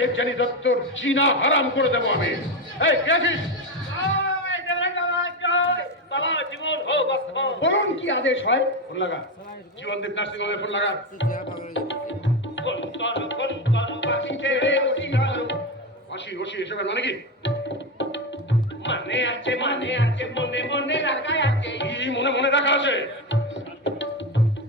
দেবযানী দত্তর জিনা হারাম করে দেবো আমি। এই কে আছিস? বলুন কি আদেশ হয়? ফোন লাগা, জীবনদীপ নার্সিং হোমে ফোন লাগা। হাসি হসি এসবের মানে কি? মানে আছে মনে মনে রাখা আছে। কি মনে মনে রাখা আছে?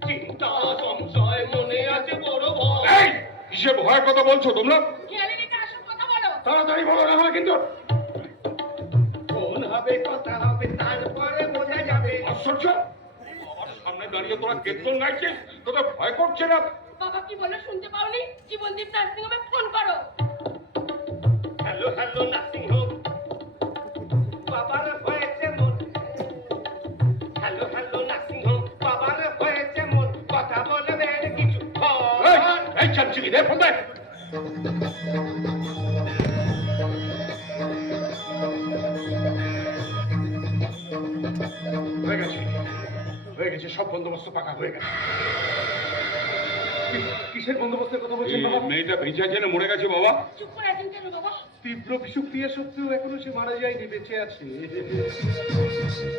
চিন্তা সংশয় মনে আছে বড় ভয়। এই কিসে ভয়ের কথা বলছো তোমরা? খেয়ালে রেখে আসল কথা বলো। তাড়াতাড়ি বলো, না হয় কিন্তু ফোন হবে কথা হবে তারপরে বোঝা যাবে। আশ্চর্য, আমার সামনে দাঁড়িয়ে তোরা কীর্তন গাইছিস, তোদের ভয় করছে না? বাবা কি বলে শুনতে পাওনি? জীবনদীপ নার্সিং হোমে ফোন করো। হ্যালো হ্যালো নার্সিং হোম, বাবার হয়েছে মন। হ্যালো হ্যালো নার্সিং হোম, বাবার হয়েছে মন। কথা বলবেন কিছু এই চামচিকি দে ফোন দে। হয়ে গেছে সব বন্দোবস্ত পাকা হয়ে গেছে। কিসের বন্দোবস্তের কথা বলছেন বাবা? মেয়েটা বেঁচে আছে না মরে গেছে বাবা? চুপ করে আছেন কেন বাবা? তীব্র বিষক্রিয়া সত্ত্বেও এখনো সে মারা যায়নি, বেঁচে আছে।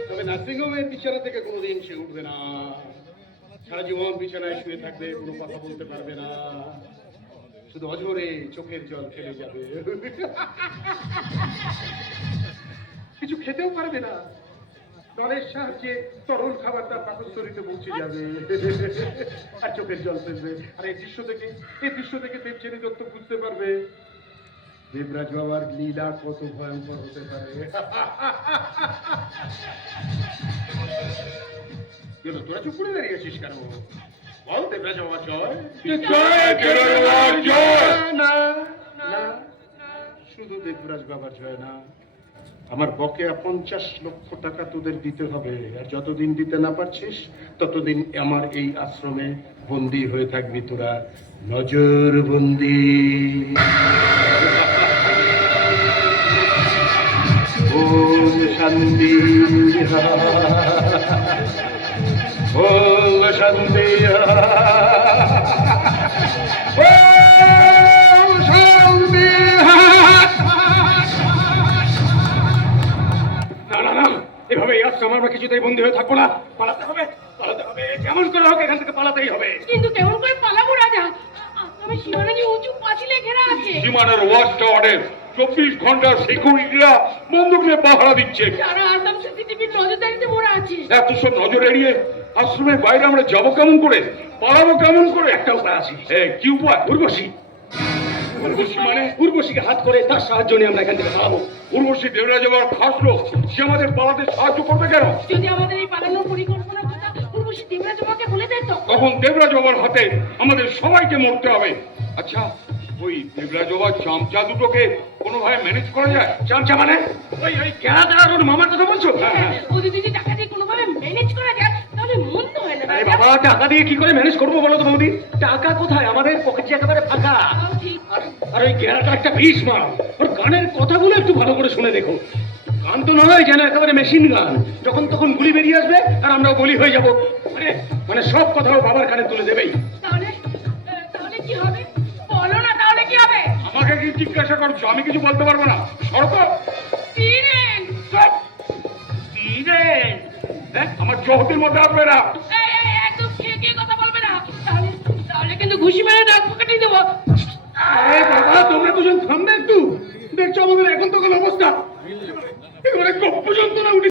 তবে নার্সিংহোমের বিছানা থেকে কোনোদিন সে উঠবে না। সারা জীবন বিছানায় শুয়ে থাকবে, কোনো কথা বলতে পারবে না, শুধু অঝরে চোখের জল ফেলে যাবে। কিছু খেতেও পারবে না, জলের সাহায্যে তরল খাবার তার পাকস্থলীতে পৌঁছে যাবে আর চোখের জল ফেলবে। আর এই দৃশ্য থেকে দেবযানী দত্ত বুঝতে পারবে দেবরাজ বাবার লীলা কত ভয়ঙ্কর হতে পারে। তোরা চুপ করে দাঁড়িয়েছিস কেন? বল দেবরাজ বাবার জয়। না না, শুধু দেবরাজ বাবার জয় না, আমার বকেয়া 50 লক্ষ টাকা তোদের দিতে হবে। আর যতদিন দিতে না পারছিস ততদিন আমার এই আশ্রমে বন্দী হয়ে থাকবি তোরা, নজর বন্দী। ওম শান্তি, ওম শান্তি, ওম শান্তি। এভাবে এই আশ্রম আমরা কিছুতেই বন্দী হয়ে থাকবো না। পালাতে হবে, যেমন করে হোক এখান থেকে পালাতেই হবে। কিন্তু কেমন করে পালাবো রাজা? আশ্রমে সীমানা যে উঁচু পাঁচিলে ঘেরা আছে। সীমানার ওয়াচ টাওয়ারে 24 ঘন্টা সিকিউরিটিরা বন্দুক নিয়ে পাহারা দিচ্ছে। সারা আসাম সিসিটিভির নজরদারিতে মোড়া আছে। এত সব নজর এড়িয়ে আশ্রমের বাইরে আমরা যাবো কেমন করে, পালাবো কেমন করে? একটা উপায় আছে। কি উপায়? উর্বশী। মানে উর্বশীকে হাত করে তার সাহায্য নিয়ে আমরা এখান থেকে পালাবো। উর্বশী দেবরাজ বাবার খাস লোক, সে আমাদের পালাতে সাহায্য করবে কেন? যদি আমাদের এই পালানোর পরিকল্পনা কথা উর্বশী দেবরাজ বাবাকে বলে দেয় তো? তখন দেবরাজ বাবার হাতে আমাদের সবাইকে মরতে হবে। আচ্ছা, ওই দেবরাজ বাবার চামচা দুটোকে কোনোভাবে ম্যানেজ করা যায়? চামচা মানে ওই কেরাদা আর ওর মামার কথা বলছো? হ্যাঁ। ওদের যদি টাকা দিয়ে কোনোভাবে ম্যানেজ করা যায় তাহলে মন্দ হয় না। আরে বাবা, টাকা দিয়ে কি করে ম্যানেজ করবো বলো তো বৌদি? টাকা কোথায়, আমাদের পকেটে একেবারে ফাঁকা। আর ওই গেরাটা একটা বিষ মাল, ওর গানের কথাগুলো একটু ভালো করে শুনে দেখো। গান তো নয়, যেন একেবারে মেশিন গান, যখন তখন গুলি বেরিয়ে আসবে আর আমরাও বলি হয়ে যাবো। মানে সব কথা ও বাবার কানে তুলে দেবেই। তাহলে কি হবে বলো না? তাহলে কি হবে? আমাকে কি জিজ্ঞাসা করছো? আমি কিছু বলতে পারবো না। সরকার আমার চৌহতির মধ্যে আসবে না। একদম খেয়ে কথা বলবে না, তাহলে কিন্তু ঘুষি মেরে নাক পকেটে দেবো। আরে বাবা, তোমরা দুজন থামবে একটু। দেখছো আমাদের এখন তখন অবস্থা, একেবারে পর্যন্ত না উঠে